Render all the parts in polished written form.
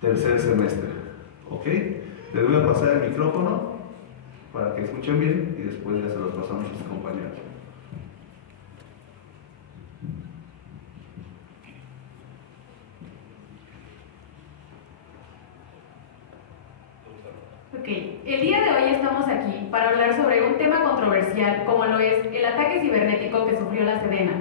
tercer semestre. ¿Ok? Les voy a pasar el micrófono para que escuchen bien y después ya se los pasamos a sus compañeros. Ok, el día de hoy estamos aquí para hablar sobre un tema controversial como lo es el ataque cibernético que sufrió la Sedena.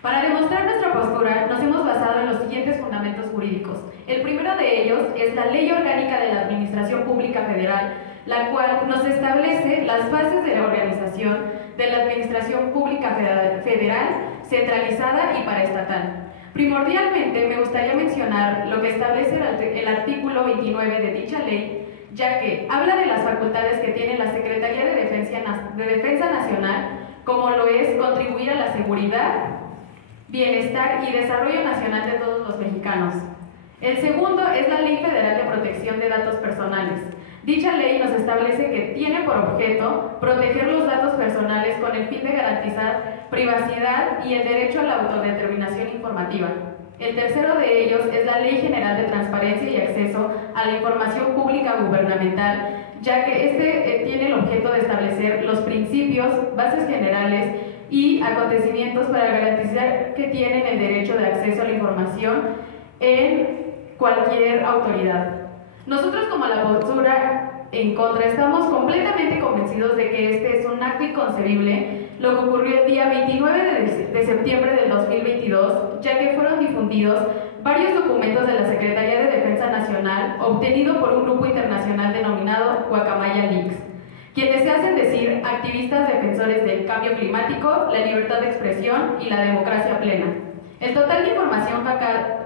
Para demostrar nuestra postura nos hemos basado en los siguientes fundamentos jurídicos. El primero de ellos es la Ley Orgánica de la Administración Pública Federal, la cual nos establece las bases de la organización de la Administración Pública Federal, centralizada y paraestatal. Primordialmente me gustaría mencionar lo que establece el artículo 29 de dicha ley, ya que habla de las facultades que tiene la Secretaría de Defensa Nacional, como lo es contribuir a la seguridad, bienestar y desarrollo nacional de todos los mexicanos. El segundo es la Ley Federal de Protección de Datos Personales. Dicha ley nos establece que tiene por objeto proteger los datos personales con el fin de garantizar privacidad y el derecho a la autodeterminación informativa. El tercero de ellos es la Ley General de Transparencia y Acceso a la Información Pública Gubernamental, ya que este tiene el objeto de establecer los principios, bases generales y acontecimientos para garantizar que tienen el derecho de acceso a la información en cualquier autoridad. Nosotros, como la postura en contra, estamos completamente convencidos de que este es un acto inconcebible, lo que ocurrió el día 29 de septiembre del 2022, ya que fueron difundidos varios documentos de la Secretaría de Defensa Nacional obtenidos por un grupo internacional denominado Guacamaya Leaks, quienes se hacen decir activistas defensores del cambio climático, la libertad de expresión y la democracia plena. El total de información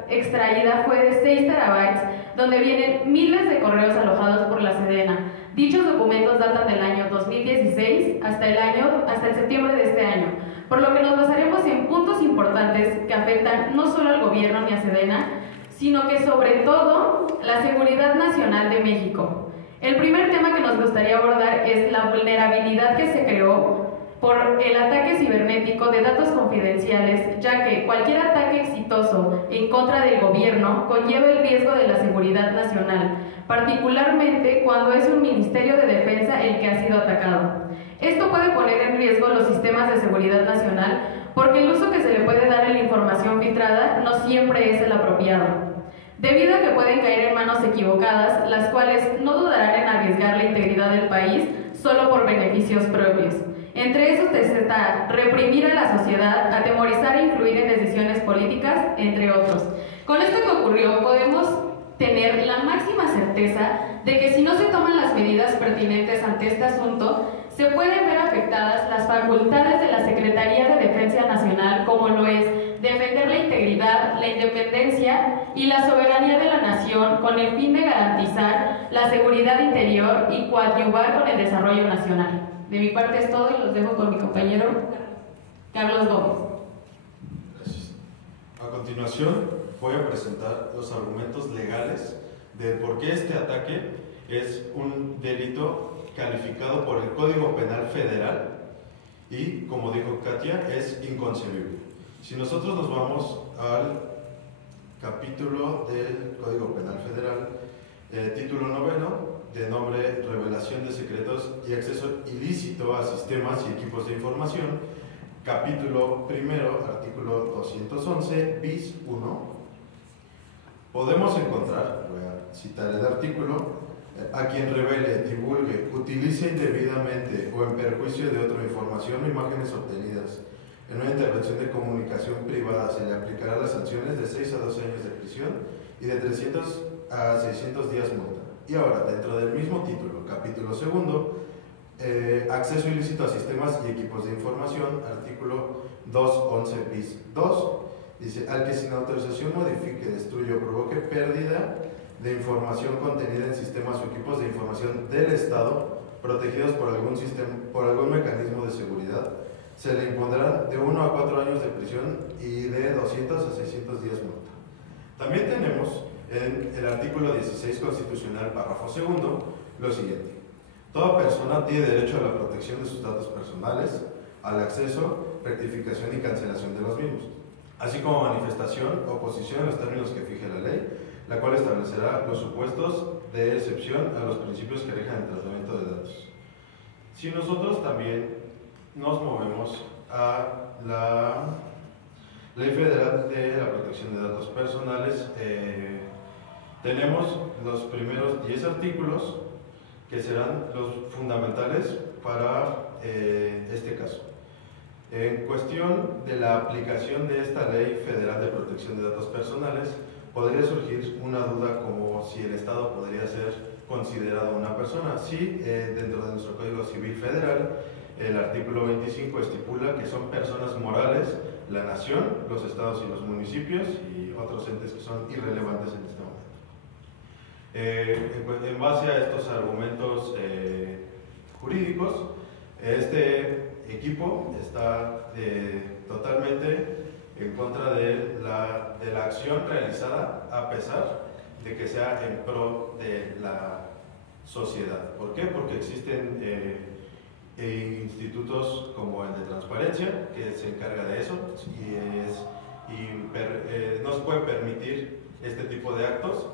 extraída fue de 6 terabytes, donde vienen miles de correos alojados por la Sedena. Dichos documentos datan del año 2016 hasta el septiembre de este año, por lo que nos basaremos en puntos importantes que afectan no solo al gobierno ni a Sedena, sino que sobre todo la seguridad nacional de México. El primer tema que nos gustaría abordar es la vulnerabilidad que se creó por el ataque cibernético de datos confidenciales, ya que cualquier ataque exitoso en contra del gobierno conlleva el riesgo de la seguridad nacional, particularmente cuando es un Ministerio de Defensa el que ha sido atacado. Esto puede poner en riesgo los sistemas de seguridad nacional porque el uso que se le puede dar a la información filtrada no siempre es el apropiado, debido a que pueden caer en manos equivocadas, las cuales no dudarán en arriesgar la integridad del país solo por beneficios propios. Entre esos está reprimir a la sociedad, atemorizar e influir en decisiones políticas, entre otros. Con esto que ocurrió, podemos tener la máxima certeza de que si no se toman las medidas pertinentes ante este asunto, se pueden ver afectadas las facultades de la Secretaría de Defensa Nacional, como lo es defender la integridad, la independencia y la soberanía de la nación con el fin de garantizar la seguridad interior y coadyuvar con el desarrollo nacional. De mi parte es todo y los dejo con mi compañero Carlos Gómez. Gracias. A continuación voy a presentar los argumentos legales de por qué este ataque es un delito calificado por el Código Penal Federal y, como dijo Katia, es inconcebible. Si nosotros nos vamos al capítulo del Código Penal Federal, título 9, de nombre Revelación de Secretos y Acceso Ilícito a Sistemas y Equipos de Información, capítulo 1, artículo 211, bis 1, podemos encontrar, voy a citar el artículo, a quien revele, divulgue, utilice indebidamente o en perjuicio de otra información o imágenes obtenidas en una intervención de comunicación privada, se le aplicará las sanciones de 6 a 12 años de prisión y de 300 a 600 días multa. Y ahora, dentro del mismo título, capítulo 2, acceso ilícito a sistemas y equipos de información, artículo 211 bis 2, dice, al que sin autorización modifique, destruya o provoque pérdida de información contenida en sistemas o equipos de información del Estado protegidos por algún mecanismo de seguridad, se le impondrá de 1 a 4 años de prisión y de 200 a 600 días multa. También tenemos en el artículo 16 constitucional, párrafo 2, lo siguiente: toda persona tiene derecho a la protección de sus datos personales, al acceso, rectificación y cancelación de los mismos, así como manifestación, oposición en los términos que fije la ley, la cual establecerá los supuestos de excepción a los principios que rigen el tratamiento de datos. Si nosotros también nos movemos a la Ley Federal de la Protección de Datos Personales, tenemos los primeros 10 artículos que serán los fundamentales para este caso. En cuestión de la aplicación de esta Ley Federal de Protección de Datos Personales, podría surgir una duda como si el Estado podría ser considerado una persona. Sí, dentro de nuestro Código Civil Federal, el artículo 25 estipula que son personas morales la nación, los estados y los municipios y otros entes que son irrelevantes en este momento. En base a estos argumentos jurídicos, este equipo está totalmente en contra de la acción realizada, a pesar de que sea en pro de la sociedad. ¿Por qué? Porque existen institutos como el de transparencia, que se encarga de eso y no se puede permitir este tipo de actos.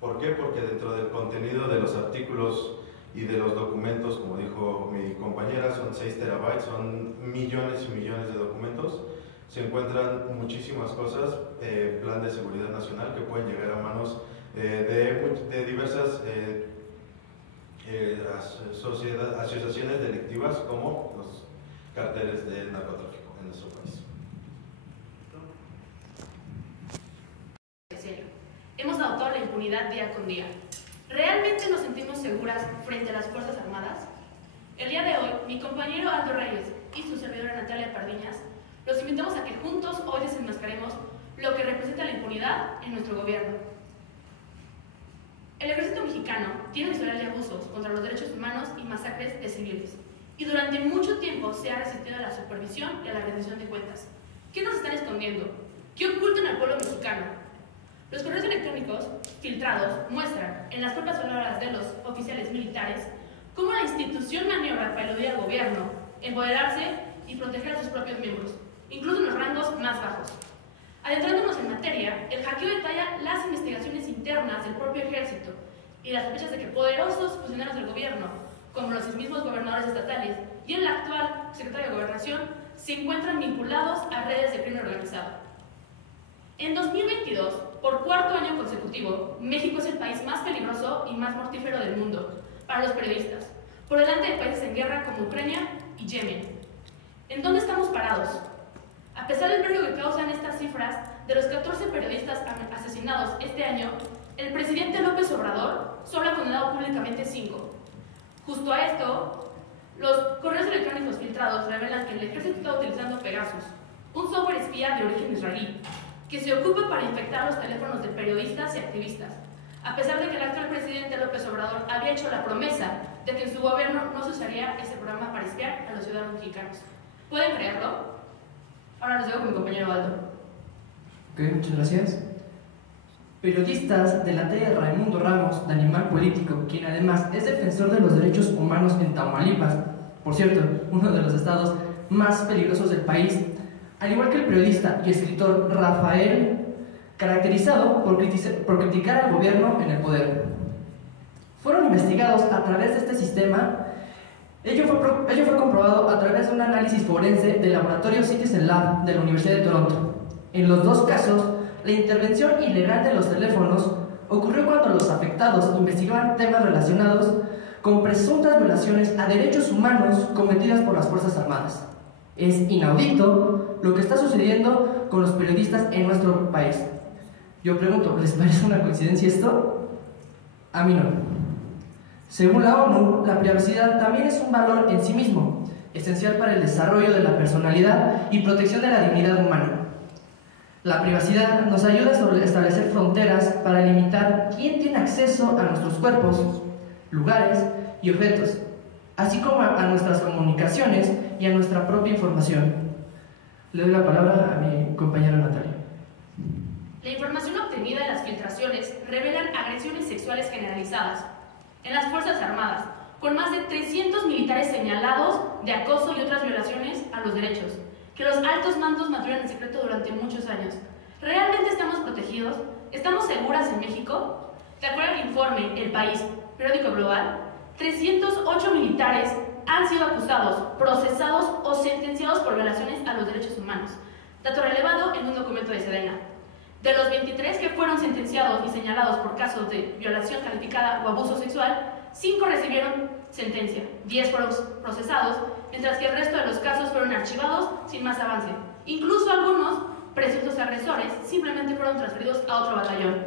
¿Por qué? Porque dentro del contenido de los artículos y de los documentos, como dijo mi compañera, son 6 terabytes, son millones y millones de documentos. Se encuentran muchísimas cosas, plan de seguridad nacional, que pueden llegar a manos de diversas asociaciones delictivas, como los carteles del narcotráfico en nuestro país. Hemos adoptado la impunidad día con día. ¿Realmente nos sentimos seguras frente a las Fuerzas Armadas? El día de hoy, mi compañero Aldo Reyes y su servidora Natalia Pardiñas los invitamos a que juntos hoy desenmascaremos lo que representa la impunidad en nuestro gobierno. El ejército mexicano tiene un historial de abusos contra los derechos humanos y masacres de civiles, y durante mucho tiempo se ha resistido a la supervisión y a la rendición de cuentas. ¿Qué nos están escondiendo? ¿Qué ocultan al pueblo mexicano? Los correos electrónicos filtrados muestran en las propias palabras de los oficiales militares cómo la institución maniobra para eludir al gobierno, empoderarse y proteger a sus propios miembros, incluso en los rangos más bajos. Adentrándonos en materia, el hackeo detalla las investigaciones internas del propio ejército y las sospechas de que poderosos funcionarios del gobierno, como los mismos gobernadores estatales y el actual secretario de Gobernación, se encuentran vinculados a redes de crimen organizado. En 2022, por cuarto año consecutivo, México es el país más peligroso y más mortífero del mundo para los periodistas, por delante de países en guerra como Ucrania y Yemen. ¿En dónde estamos parados? A pesar del brillo que causan estas cifras, de los 14 periodistas asesinados este año, el presidente López Obrador solo ha condenado públicamente 5. Justo a esto, los correos electrónicos filtrados revelan que el ejército está utilizando Pegasus, un software espía de origen israelí, que se ocupa para infectar los teléfonos de periodistas y activistas, a pesar de que el actual presidente López Obrador había hecho la promesa de que en su gobierno no se usaría ese programa para espiar a los ciudadanos mexicanos. ¿Pueden creerlo? Ahora los dejo con mi compañero Aldo. Ok, muchas gracias. Periodistas de la talla de Raimundo Ramos, de Animal Político, quien además es defensor de los derechos humanos en Tamaulipas, por cierto, uno de los estados más peligrosos del país, al igual que el periodista y escritor Rafael, caracterizado por criticar al gobierno en el poder. Fueron investigados a través de este sistema. Ello fue comprobado a través de un análisis forense del laboratorio Citizen Lab de la Universidad de Toronto. En los dos casos, la intervención ilegal de los teléfonos ocurrió cuando los afectados investigaban temas relacionados con presuntas violaciones a derechos humanos cometidas por las Fuerzas Armadas. Es inaudito lo que está sucediendo con los periodistas en nuestro país. Yo pregunto, ¿les parece una coincidencia esto? A mí no. Según la ONU, la privacidad también es un valor en sí mismo, esencial para el desarrollo de la personalidad y protección de la dignidad humana. La privacidad nos ayuda a establecer fronteras para limitar quién tiene acceso a nuestros cuerpos, lugares y objetos, así como a nuestras comunicaciones y a nuestra propia información. Le doy la palabra a mi compañera Natalia. La información obtenida en las filtraciones revelan agresiones sexuales generalizadas en las Fuerzas Armadas, con más de 300 militares señalados de acoso y otras violaciones a los derechos, que los altos mandos mantuvieron en secreto durante muchos años. ¿Realmente estamos protegidos? ¿estamos seguras en México? De acuerdo al informe El País, periódico global, 308 militares han sido acusados, procesados o sentenciados por violaciones a los derechos humanos. Dato relevado en un documento de Sedena. De los 23 que fueron sentenciados y señalados por casos de violación calificada o abuso sexual, 5 recibieron sentencia, 10 fueron procesados, mientras que el resto de los casos fueron archivados sin más avance. Incluso algunos presuntos agresores simplemente fueron transferidos a otro batallón.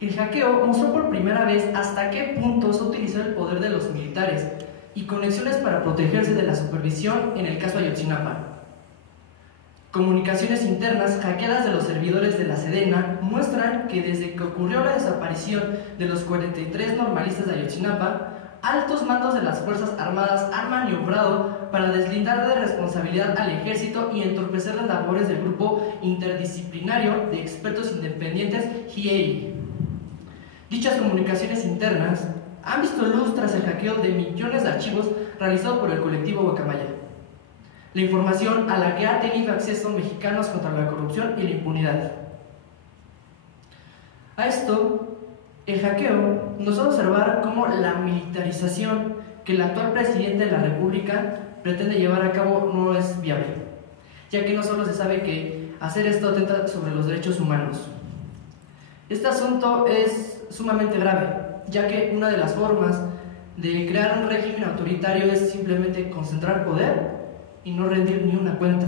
El hackeo mostró por primera vez hasta qué punto se utilizó el poder de los militares y conexiones para protegerse de la supervisión en el caso Ayotzinapa. Comunicaciones internas hackeadas de los servidores de la Sedena muestran que desde que ocurrió la desaparición de los 43 normalistas de Ayotzinapa, altos mandos de las Fuerzas Armadas han maniobrado para deslindar de responsabilidad al ejército y entorpecer las labores del grupo interdisciplinario de expertos independientes GIEI. Dichas comunicaciones internas han visto luz tras el hackeo de millones de archivos realizado por el colectivo Guacamaya. La información a la que ha tenido acceso mexicanos contra la corrupción y la impunidad. A esto, el hackeo nos va a observar cómo la militarización que el actual presidente de la República pretende llevar a cabo no es viable, ya que no solo se sabe que hacer esto atenta sobre los derechos humanos. Este asunto es sumamente grave, ya que una de las formas de crear un régimen autoritario es simplemente concentrar poder y no rendir ni una cuenta.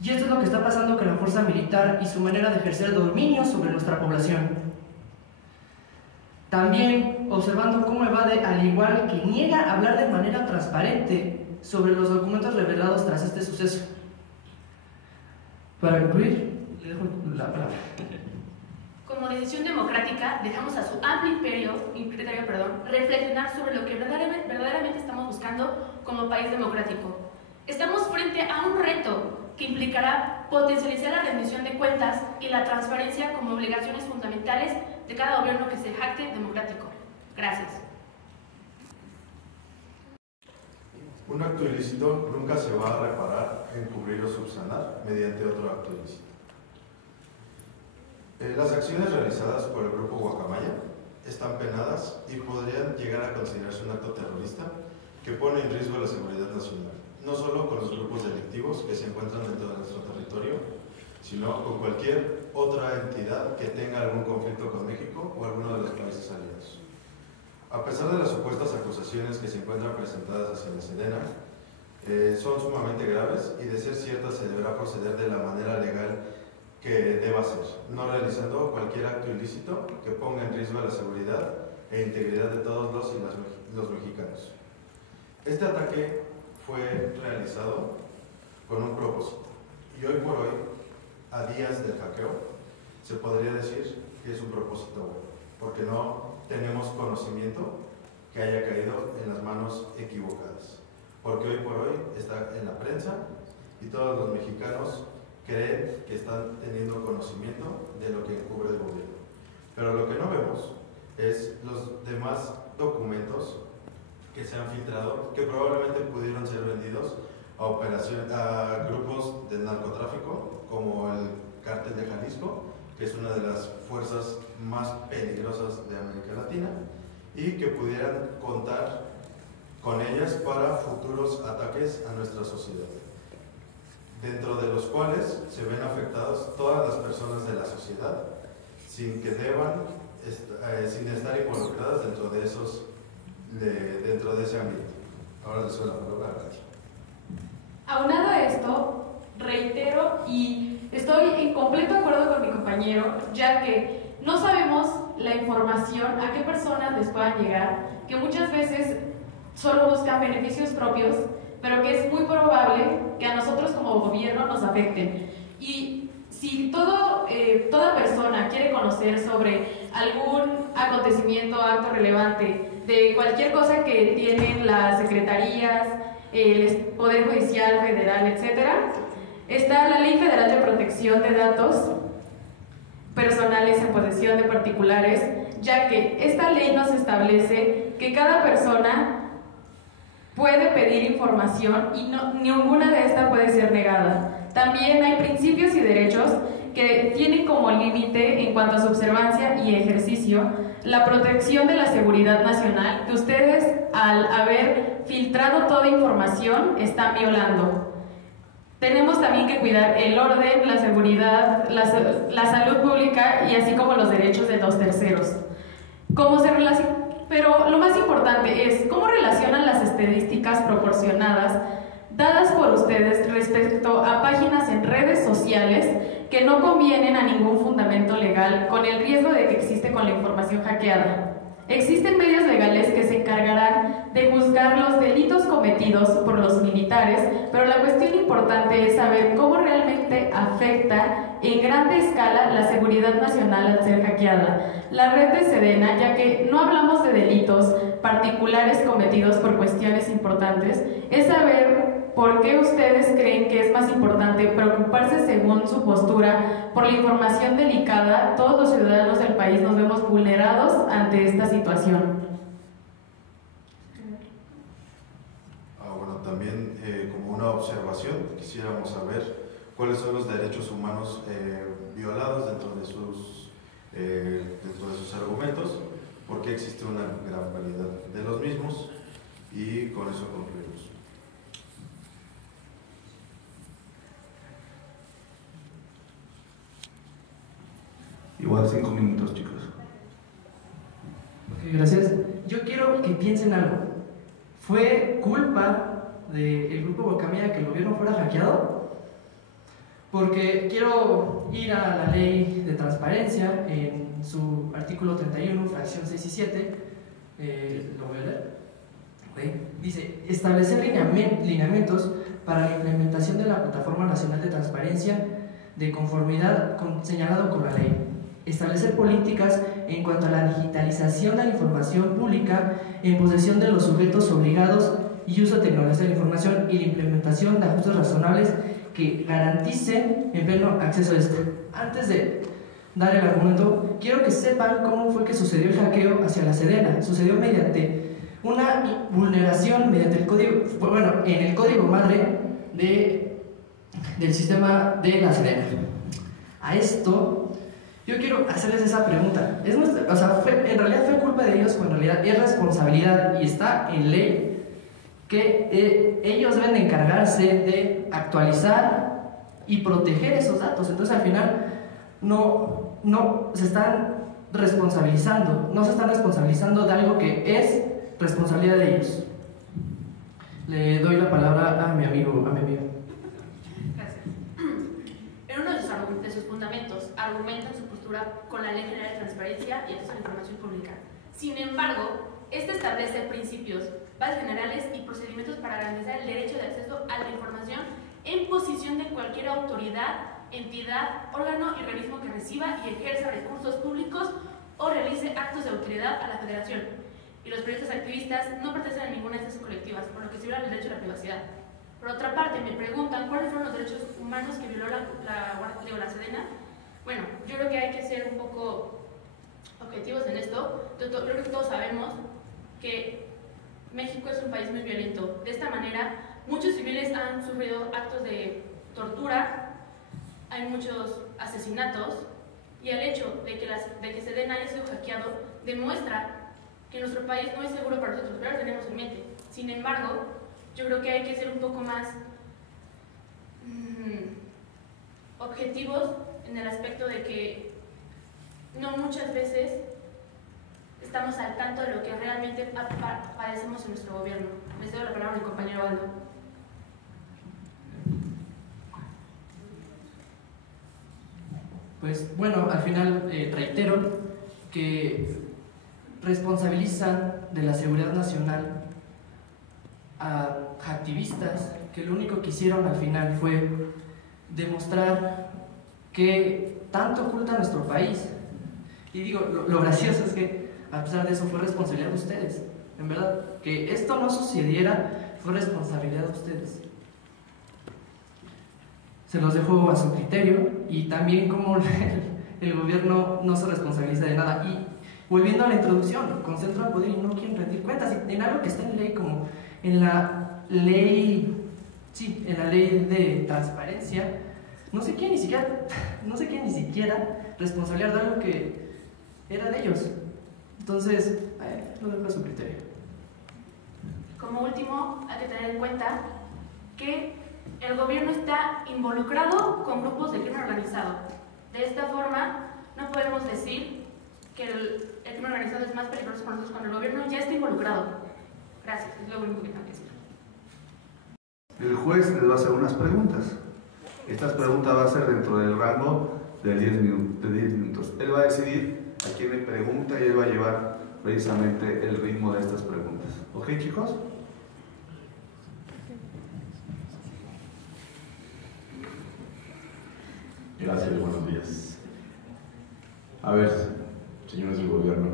Y esto es lo que está pasando con la fuerza militar y su manera de ejercer dominio sobre nuestra población. También observando cómo evade, al igual que niega hablar de manera transparente sobre los documentos revelados tras este suceso. Para concluir, le dejo la palabra. Como decisión democrática, dejamos a su amplio criterio, reflexionar sobre lo que verdaderamente estamos buscando como país democrático. Estamos frente a un reto que implicará potencializar la rendición de cuentas y la transparencia como obligaciones fundamentales de cada gobierno que se jacte democrático. Gracias. Un acto ilícito nunca se va a reparar, encubrir o subsanar mediante otro acto ilícito. Las acciones realizadas por el grupo Guacamaya están penadas y podrían llegar a considerarse un acto terrorista que pone en riesgo la seguridad nacional, no solo con los grupos delictivos que se encuentran dentro de nuestro territorio, sino con cualquier otra entidad que tenga algún conflicto con México o alguno de los países aliados. A pesar de las supuestas acusaciones que se encuentran presentadas hacia la Sedena, son sumamente graves y de ser ciertas se deberá proceder de la manera legal que deba ser, no realizando cualquier acto ilícito que ponga en riesgo la seguridad e integridad de todos los y los mexicanos. Este ataque fue realizado con un propósito y hoy por hoy, a días del hackeo, se podría decir que es un propósito bueno, porque no tenemos conocimiento que haya caído en las manos equivocadas, porque hoy por hoy está en la prensa y todos los mexicanos creen que están teniendo conocimiento de lo que encubre el gobierno. Pero lo que no vemos es los demás documentos que se han filtrado, que probablemente pudieron ser vendidos a grupos de narcotráfico, como el Cártel de Jalisco, que es una de las fuerzas más peligrosas de América Latina, y que pudieran contar con ellas para futuros ataques a nuestra sociedad, dentro de los cuales se ven afectadas todas las personas de la sociedad sin que deban, sin estar involucradas dentro de ese ambiente. Ahora les doy la palabra a Katia. Aunado a esto, reitero y estoy en completo acuerdo con mi compañero, ya que no sabemos la información a qué personas les puedan llegar, que muchas veces solo buscan beneficios propios, pero que es muy probable que a nosotros como gobierno nos afecten. Y si toda persona quiere conocer sobre algún acontecimiento, acto relevante, de cualquier cosa que tienen las secretarías, el Poder Judicial, Federal, etc., está la Ley Federal de Protección de Datos Personales en posesión de particulares, ya que esta ley nos establece que cada persona puede pedir información y ninguna de estas puede ser negada. También hay principios y derechos que tienen como límite en cuanto a su observancia y ejercicio la protección de la seguridad nacional que ustedes, al haber filtrado toda información, están violando. Tenemos también que cuidar el orden, la seguridad, la salud pública y así como los derechos de los terceros. Pero lo más importante es cómo relacionan las estadísticas proporcionadas dadas por ustedes respecto a páginas en redes sociales que no convienen a ningún fundamento legal con el riesgo de que existe con la información hackeada. Existen medios legales que se encargarán de juzgar los delitos cometidos por los militares, pero la cuestión importante es saber cómo realmente afecta en grande escala la seguridad nacional al ser hackeada. La red de Sedena, ya que no hablamos de delitos particulares cometidos por cuestiones importantes, es saber por qué ustedes creen que es más importante preocuparse según su postura por la información delicada. Todos los ciudadanos del país nos vemos vulnerados ante esta situación. Bueno, también como una observación, quisiéramos saber cuáles son los derechos humanos violados dentro de sus argumentos, por qué existe una gran variedad de los mismos, y con eso concluimos. Igual 5 minutos, chicos. Ok, gracias. Yo quiero que piensen algo. ¿Fue culpa del grupo Bocamilla que el gobierno fuera hackeado? Porque quiero ir a la ley de transparencia en su artículo 31, fracción 6 y 7. Lo voy a leer. Okay. Dice: establecer lineamientos para la implementación de la Plataforma Nacional de Transparencia de conformidad señalado con la ley. Establecer políticas en cuanto a la digitalización de la información pública en posesión de los sujetos obligados y uso tecnológico de la información y la implementación de ajustes razonables que garanticen en pleno acceso a este. Antes de dar el argumento, quiero que sepan cómo fue que sucedió el hackeo hacia la Sedena. Sucedió mediante una vulneración mediante el código, en el código madre del sistema de la Sedena. A esto yo quiero hacerles esa pregunta. En realidad fue culpa de ellos, o en realidad es responsabilidad y está en ley que ellos deben de encargarse de actualizar y proteger esos datos. Entonces al final no se están responsabilizando, de algo que es responsabilidad de ellos. Le doy la palabra a mi amigo. Gracias. En uno de sus fundamentos argumentan su postura con la Ley General de Transparencia y Acceso a la Información Pública. Sin embargo, este establece principios, bases generales y procedimientos para garantizar el derecho de acceso a la información en posición de cualquier autoridad, entidad, órgano y organismo que reciba y ejerza recursos públicos o realice actos de autoridad a la Federación. Y los proyectos activistas no pertenecen a ninguna de estas colectivas, por lo que se viola el derecho a la privacidad. Por otra parte, me preguntan cuáles fueron los derechos humanos que violó la Sedena. Bueno, yo creo que hay que ser un poco objetivos en esto. Yo creo que todos sabemos que México es un país muy violento. De esta manera, muchos civiles han sufrido actos de tortura, hay muchos asesinatos, y el hecho de que Sedena haya sido hackeado demuestra que nuestro país no es seguro para nosotros, pero lo tenemos en mente. Sin embargo, yo creo que hay que ser un poco más objetivos en el aspecto de que no muchas veces estamos al tanto de lo que realmente padecemos en nuestro gobierno. Le cedo la palabra a mi compañero Aldo. Pues bueno, al final reitero que responsabilizan de la seguridad nacional a activistas que lo único que hicieron al final fue demostrar que tanto oculta nuestro país. Y digo, lo gracioso es que a pesar de eso fue responsabilidad de ustedes. En verdad, que esto no sucediera fue responsabilidad de ustedes. Se los dejo a su criterio, y también como el gobierno no se responsabiliza de nada. Y volviendo a la introducción, concentran poder y no quieren rendir cuentas en algo que está en ley, como en la ley, sí, en la ley de transparencia, no se quiere ni siquiera responsabilizar de algo que era de ellos. Entonces, lo dejo a su criterio. Como último, hay que tener en cuenta que el gobierno está involucrado con grupos de crimen organizado. De esta forma, no podemos decir que el crimen organizado es más peligroso para nosotros cuando el gobierno ya está involucrado. Gracias, es lo único que tengo que decir. El juez les va a hacer unas preguntas. Estas preguntas van a ser dentro del rango de 10 minutos. Él va a decidir a quién le pregunta y él va a llevar precisamente el ritmo de estas preguntas. ¿Ok, chicos? Gracias, buenos días. A ver, señores del gobierno,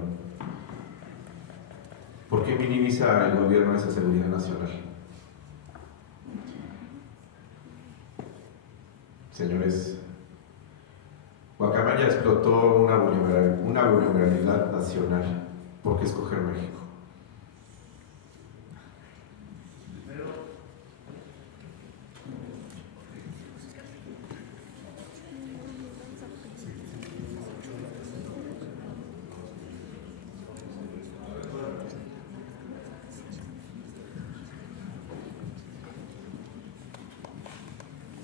¿por qué minimiza el gobierno esa seguridad nacional? Señores, Guacamaya explotó una vulnerabilidad nacional. ¿Por qué escoger México?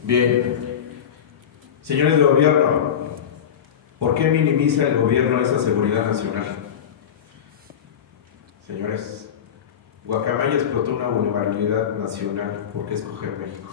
Bien, señores del gobierno, ¿por qué minimiza el gobierno esa seguridad nacional? Señores, Guacamaya explotó una vulnerabilidad nacional. ¿Por qué escoger México?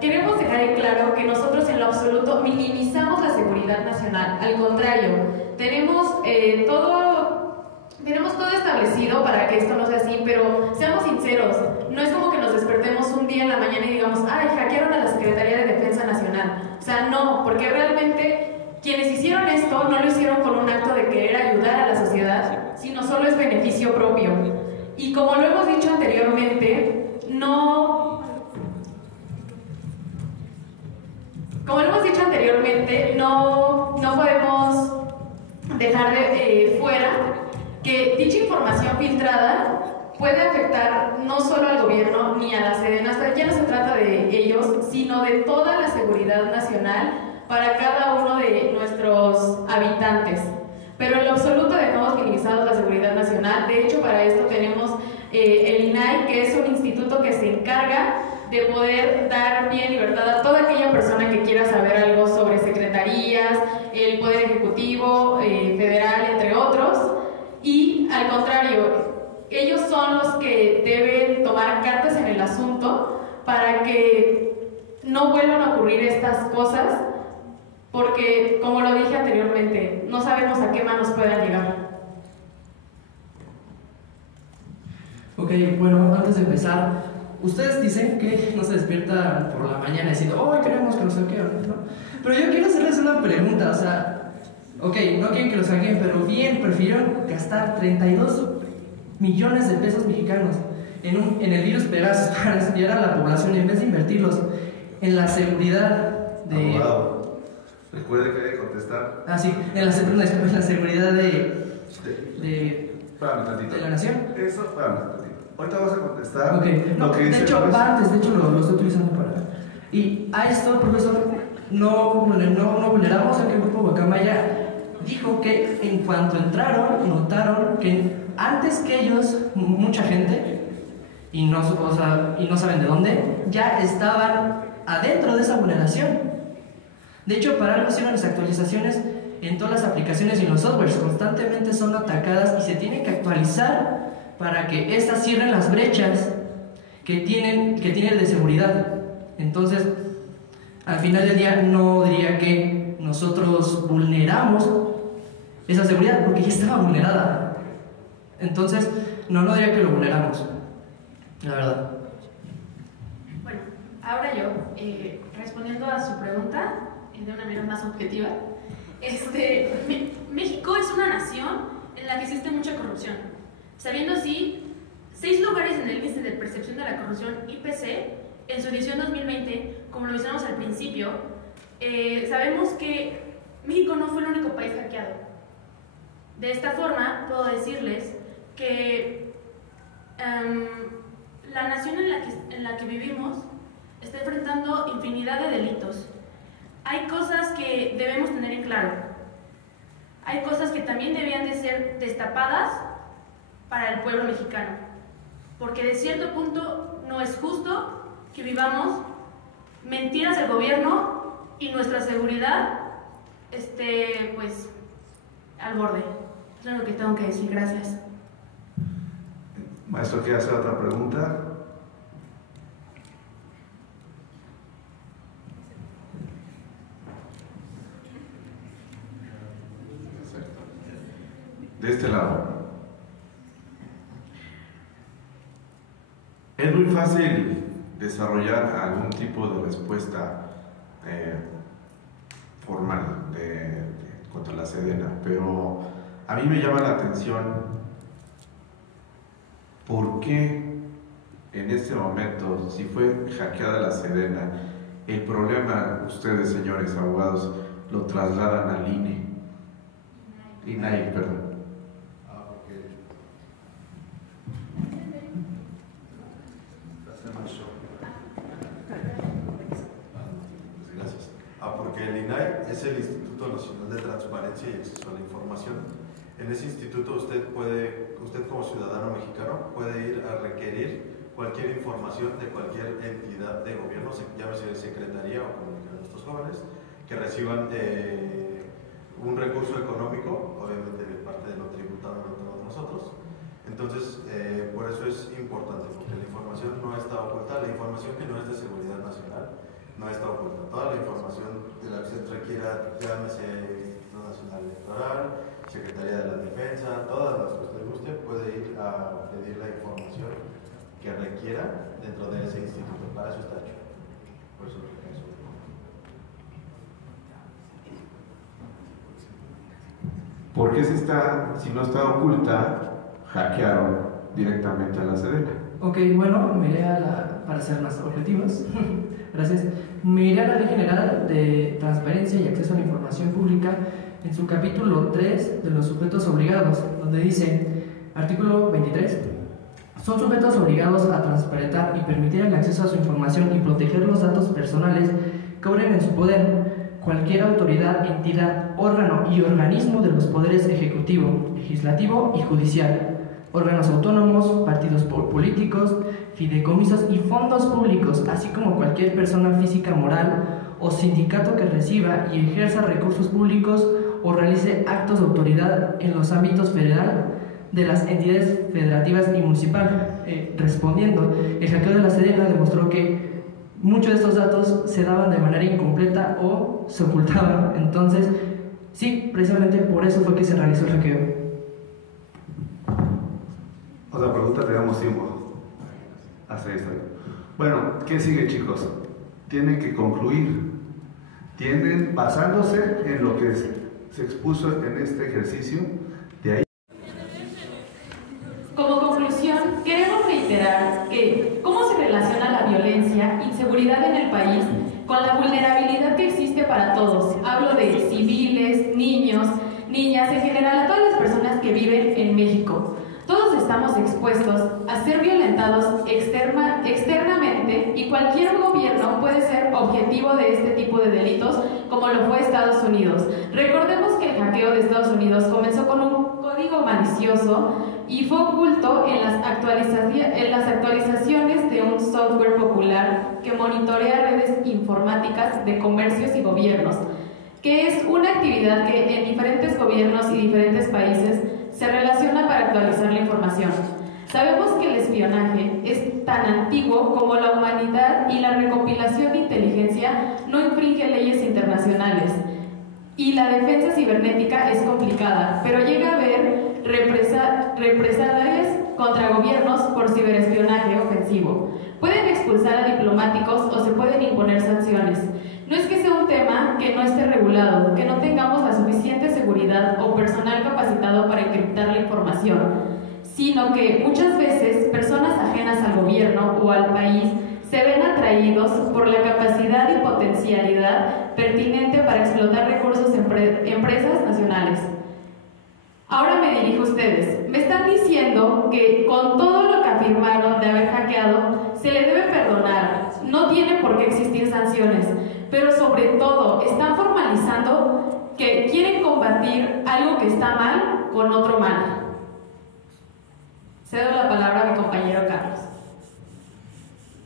Queremos dejar en claro que nosotros en lo absoluto minimizamos la seguridad nacional. Al contrario, tenemos todo establecido para que esto no sea así, pero seamos sinceros, no es como que nos despertemos un día en la mañana y digamos, ay, hackearon a la Secretaría de Defensa Nacional. O sea, no, porque realmente quienes hicieron esto no lo hicieron con un acto de querer ayudar a la sociedad, sino solo es beneficio propio. Y como lo hemos dicho anteriormente, no podemos dejar fuera que dicha información filtrada puede afectar no solo al gobierno ni a la Sedena, ya no se trata de ellos, sino de toda la seguridad nacional para cada uno de nuestros habitantes. Pero en lo absoluto dejamos minimizados la seguridad nacional. De hecho, para esto tenemos el INAI, que es un instituto que se encarga de poder dar vía libertad a toda aquella persona que quiera saber algo sobre secretarías, el Poder Ejecutivo, federal, entre otros. Y al contrario, ellos son los que deben tomar cartas en el asunto para que no vuelvan a ocurrir estas cosas, porque, como lo dije anteriormente, no sabemos a qué manos puedan llegar. Ok, bueno, antes de empezar, ustedes dicen que no se despiertan por la mañana diciendo, oh, queremos que nos saquen, ¿no? Pero yo quiero hacerles una pregunta, o sea, ok, no quieren que los saquen, pero bien, prefirieron gastar 32 millones de pesos mexicanos en el virus Pegasus para estudiar a la población en vez de invertirlos en la seguridad de... Abogado, recuerde que debe contestar. Ah, sí, en la seguridad de Espérame tantito. ¿De la nación? Eso, espérame tantito. Ahorita vas a contestar. Ok, no, lo que dice de hecho, antes, de hecho lo estoy utilizando para... Y a esto, profesor, no vulneramos a que el grupo Guacamaya dijo que en cuanto entraron, notaron que antes que ellos, mucha gente, y no saben de dónde, ya estaban adentro de esa vulneración. De hecho, para algo hicieron las actualizaciones en todas las aplicaciones y en los softwares. Constantemente son atacadas y se tienen que actualizar para que éstas cierren las brechas que tienen de seguridad. Entonces, al final del día no diría que nosotros vulneramos esa seguridad, porque ya estaba vulnerada. Entonces, no diría que lo vulneramos, la verdad. Bueno, ahora yo, respondiendo a su pregunta de una manera más objetiva, México es una nación en la que existe mucha corrupción. Sabiendo así, 6 lugares en el índice de percepción de la corrupción IPC en su edición 2020, como lo mencionamos al principio, sabemos que México no fue el único país hackeado. De esta forma, puedo decirles que la nación en la que vivimos está enfrentando infinidad de delitos. Hay cosas que debemos tener en claro. Hay cosas que también debían de ser destapadas para el pueblo mexicano. Porque de cierto punto no es justo que vivamos mentiras del gobierno y nuestra seguridad esté, pues, al borde. Eso es lo que tengo que decir. Gracias. Maestro, ¿quiere hacer otra pregunta? De este lado. Es muy fácil desarrollar algún tipo de respuesta formal contra la Sedena, pero a mí me llama la atención por qué en este momento, si fue hackeada la Sedena, el problema, ustedes señores abogados, lo trasladan al INAI, perdón. Porque el INAI es el Instituto Nacional de Transparencia y Acceso a la Información. En ese instituto usted como ciudadano mexicano puede ir a requerir cualquier información de cualquier entidad de gobierno, llámese secretaría o como dijeron estos jóvenes, que reciban un recurso económico, obviamente de parte de lo tributado de todos nosotros. Entonces, por eso es importante, porque la información no está oculta, la información que no es de seguridad nacional no está oculta. Toda la información de la que usted requiera, llámese Instituto Nacional Electoral, Secretaría de la Defensa, todas las que usted guste, puede ir a pedir la información que requiera dentro de ese instituto. Para eso está hecho. Por eso es eso. ¿Por qué si no está oculta, hackearon directamente a la Sedena? Ok, bueno, me iré para ser más objetivos, gracias. Me iré a la Ley General de Transparencia y Acceso a la Información Pública en su capítulo 3 de los sujetos obligados, donde dice, artículo 23, son sujetos obligados a transparentar y permitir el acceso a su información y proteger los datos personales que obren en su poder cualquier autoridad, entidad, órgano y organismo de los poderes ejecutivo, legislativo y judicial, órganos autónomos, partidos políticos, fideicomisos y fondos públicos, así como cualquier persona física moral o sindicato que reciba y ejerza recursos públicos o realice actos de autoridad en los ámbitos federal de las entidades federativas y municipal. Respondiendo, el hackeo de la Sedena demostró que muchos de estos datos se daban de manera incompleta o se ocultaban. Entonces, sí, precisamente por eso fue que se realizó el hackeo. Otra pregunta, tenemos tiempo. Hasta ahí está. Bueno, ¿qué sigue, chicos? Tienen que concluir. Basándose en lo que se expuso en este ejercicio, de ahí. Como conclusión, queremos reiterar que cómo se relaciona la violencia, inseguridad en el país con la vulnerabilidad que existe para todos. Hablo de civiles, niños, niñas, en general a todas las personas que viven en México. Todos estamos expuestos a ser violentados externamente y cualquier gobierno puede ser objetivo de este tipo de delitos, como lo fue Estados Unidos. Recordemos que el hackeo de Estados Unidos comenzó con un código malicioso y fue oculto en las actualizaciones de un software popular que monitorea redes informáticas de comercios y gobiernos, que es una actividad que en diferentes gobiernos y diferentes países se relaciona para actualizar la información. Sabemos que el espionaje es tan antiguo como la humanidad y la recopilación de inteligencia no infringe leyes internacionales. Y la defensa cibernética es complicada, pero llega a haber represalias contra gobiernos por ciberespionaje ofensivo. Pueden expulsar a diplomáticos o se pueden imponer sanciones. No es que sea un tema que no esté regulado, que no tengamos la suficiente seguridad o personal capacitado para encriptar la información, sino que muchas veces personas ajenas al gobierno o al país se ven atraídos por la capacidad y potencialidad pertinente para explotar recursos empresas nacionales. Ahora me dirijo a ustedes. Me están diciendo que con todo lo que afirmaron de haber hackeado, se le debe perdonar. No tiene por qué existir sanciones. Pero sobre todo, están formalizando que quieren combatir algo que está mal con otro mal. Cedo la palabra a mi compañero Carlos.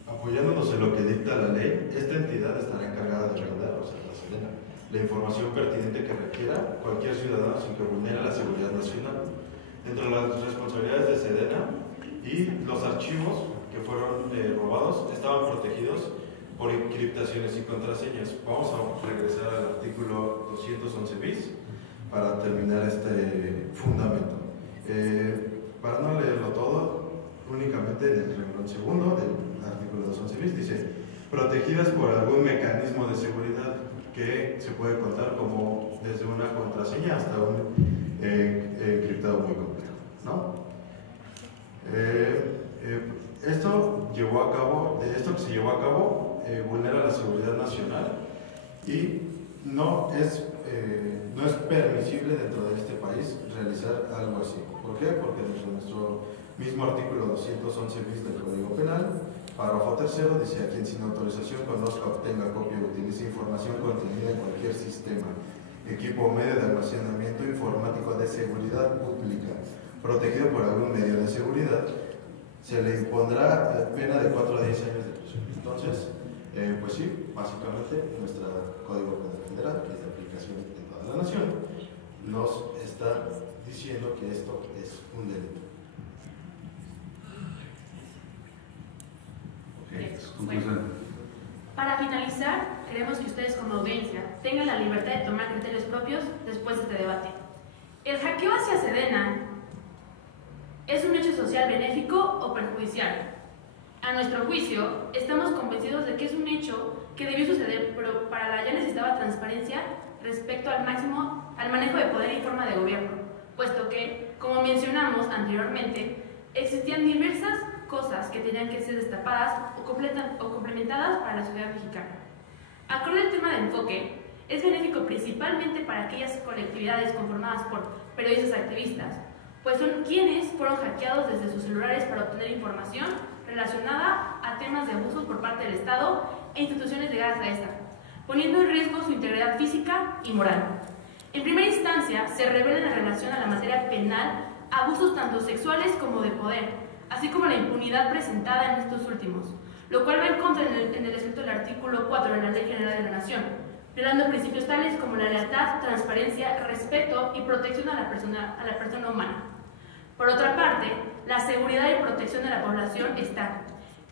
Apoyándonos en lo que dicta la ley, esta entidad estará encargada de brindar, o sea, la Sedena, la información pertinente que requiera cualquier ciudadano sin que vulnere la seguridad nacional. Entre las responsabilidades de Sedena y los archivos que fueron robados estaban protegidos por encriptaciones y contraseñas. Vamos a regresar al artículo 211 bis para terminar este fundamento. Para no leerlo todo, únicamente en el renglón segundo del artículo 211 bis dice: protegidas por algún mecanismo de seguridad que se puede contar como desde una contraseña hasta un encriptado muy complejo, ¿no? Esto que se llevó a cabo vulnera la seguridad nacional y no es permisible dentro de este país realizar algo así. ¿Por qué? Porque dentro de nuestro mismo artículo 211 bis del Código Penal, párrafo tercero, dice: a quien sin autorización conozca, obtenga, copie o utilice información contenida en cualquier sistema, equipo o medio de almacenamiento informático de seguridad pública, protegido por algún medio de seguridad, se le impondrá pena de 4 a 10 años de prisión. Entonces, pues sí, básicamente nuestro Código Penal Federal, que es de aplicación en toda la nación, nos está diciendo que esto es un delito. Bueno, para finalizar, queremos que ustedes como audiencia tengan la libertad de tomar criterios propios después de este debate. ¿El hackeo hacia Sedena es un hecho social benéfico o perjudicial? A nuestro juicio, estamos convencidos de que es un hecho que debió suceder, pero para la ya necesitaba transparencia respecto al manejo de poder y forma de gobierno, puesto que, como mencionamos anteriormente, existían diversas cosas que tenían que ser destapadas o complementadas para la sociedad mexicana. Acorde al tema de enfoque, es benéfico principalmente para aquellas colectividades conformadas por periodistas activistas, pues son quienes fueron hackeados desde sus celulares para obtener información relacionada a temas de abusos por parte del Estado e instituciones ligadas a esta, poniendo en riesgo su integridad física y moral. En primera instancia, se revela en relación a la materia penal abusos tanto sexuales como de poder, así como la impunidad presentada en estos últimos, lo cual va en contra en el escrito del artículo 4 de la Ley General de la Nación, violando principios tales como la lealtad, transparencia, respeto y protección a la persona humana. Por otra parte, la seguridad y protección de la población está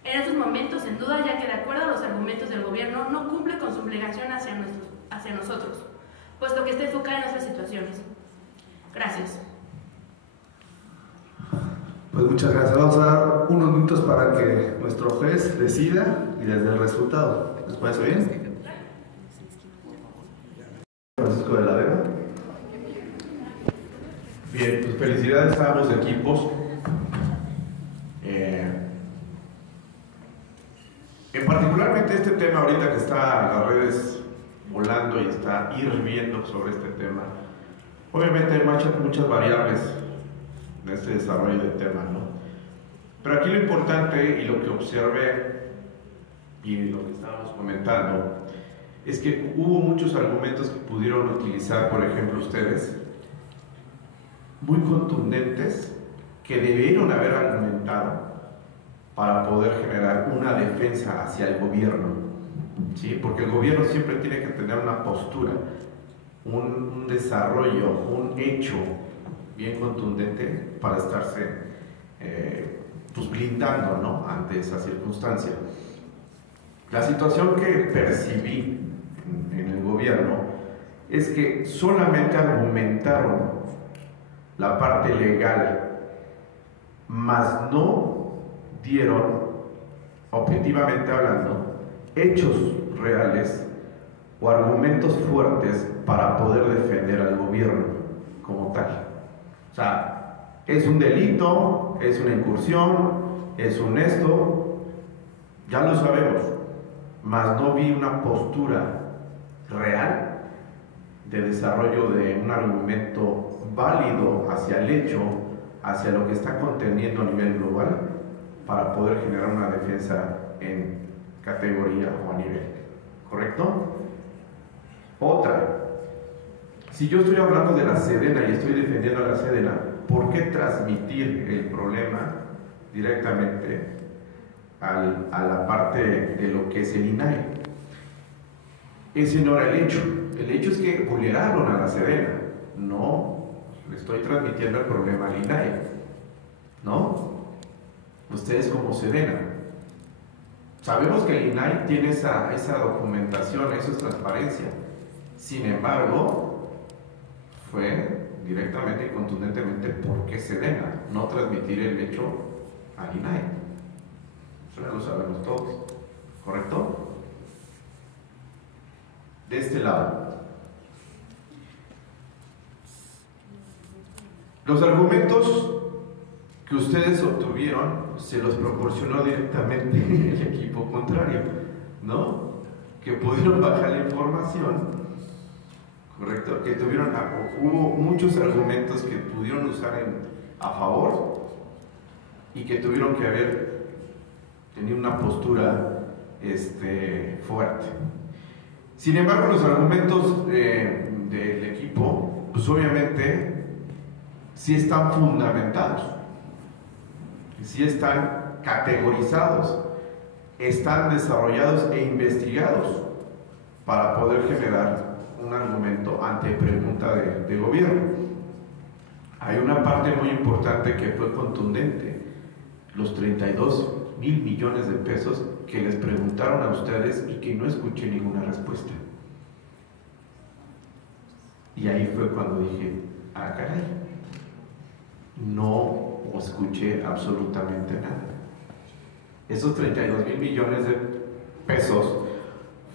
en estos momentos en duda, ya que de acuerdo a los argumentos del gobierno no cumple con su obligación hacia nosotros, puesto que está enfocada en otras situaciones. Gracias. Pues muchas gracias. Vamos a dar unos minutos para que nuestro juez decida y les dé el resultado. ¿Les parece bien? Francisco de la Vega. Bien, pues felicidades a ambos equipos. En particularmente este tema ahorita que está en las redes volando y está hirviendo sobre este tema, obviamente hay muchas variables en este desarrollo del tema, ¿no? Pero aquí lo importante y lo que observé y lo que estábamos comentando es que hubo muchos argumentos que pudieron utilizar, por ejemplo, ustedes, muy contundentes, que debieron haber argumentado para poder generar una defensa hacia el gobierno, ¿sí? Porque el gobierno siempre tiene que tener una postura, un desarrollo, un hecho bien contundente para estarse pues blindando, ¿no?, ante esa circunstancia. La situación que percibí en el gobierno es que solamente argumentaron la parte legal, mas no dieron, objetivamente hablando, hechos reales o argumentos fuertes para poder defender al gobierno como tal. O sea, es un delito, es una incursión, es un esto, Ya lo sabemos, mas no vi una postura real de desarrollo de un argumento válido hacia el hecho, hacia lo que está conteniendo a nivel global, para poder generar una defensa en categoría o a nivel. ¿Correcto? Otra, si yo estoy hablando de la Sedena y estoy defendiendo a la Sedena, ¿por qué transmitir el problema directamente a la parte de lo que es el INAI? Ese no era el hecho. El hecho es que vulneraron a la Sedena. No, le estoy transmitiendo el problema al INAI. ¿No? Ustedes como Sedena. Sabemos que el INAI tiene esa documentación, eso es transparencia. Sin embargo, fue directamente y contundentemente por qué Sedena, no transmitir el hecho al INAI. Eso ya lo sabemos todos, ¿correcto? De este lado, los argumentos que ustedes obtuvieron se los proporcionó directamente el equipo contrario, ¿no? Que pudieron bajar la información, ¿correcto? Que hubo muchos argumentos que pudieron usar a favor y que tuvieron que haber tenido una postura fuerte. Sin embargo, los argumentos del equipo, pues obviamente sí están fundamentados, sí están categorizados, están desarrollados e investigados para poder generar un argumento ante pregunta de gobierno. Hay una parte muy importante que fue contundente: los 32,000 millones de pesos que les preguntaron a ustedes y que no escuché ninguna respuesta. Y ahí fue cuando dije, ah, caray, no escuché absolutamente nada. Esos 32,000 millones de pesos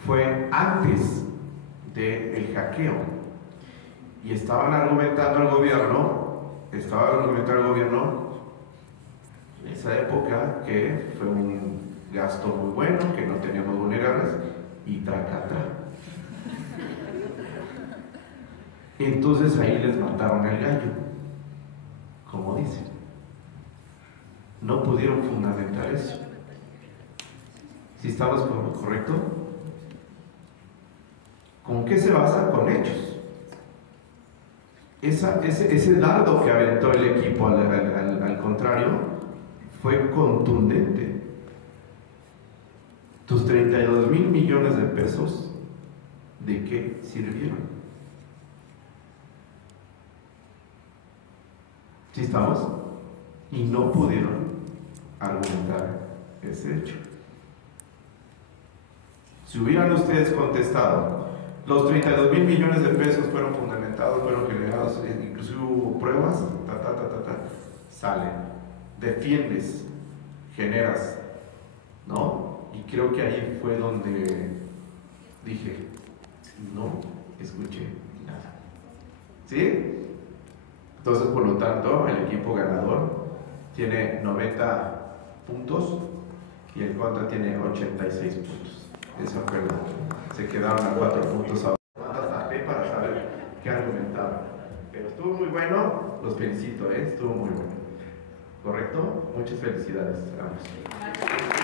fue antes del hackeo, y estaban argumentando al gobierno, en esa época, que fue un gasto muy bueno, que no teníamos vulnerables, y tracata. Entonces ahí les mataron el gallo, como dicen. No pudieron fundamentar eso. ¿Sí estamos correcto? ¿Con qué se basa? Con hechos. Ese dardo que aventó el equipo al contrario fue contundente. Tus 32,000 millones de pesos, ¿de qué sirvieron? ¿Sí estamos? Y no pudieron argumentar ese hecho. Si hubieran ustedes contestado, los 32,000 millones de pesos fueron fundamentados, fueron generados, inclusive hubo pruebas, salen, defiendes, generas, ¿no? Y creo que ahí fue donde dije, no escuché nada. ¿Sí? Entonces, por lo tanto, el equipo ganador tiene 90 puntos y el contra tiene 86 puntos. Eso fue se quedaron a 4 puntos a para saber qué argumentaban. Pero estuvo muy bueno, los felicito, estuvo muy bueno. ¿Correcto? Muchas felicidades a ambos.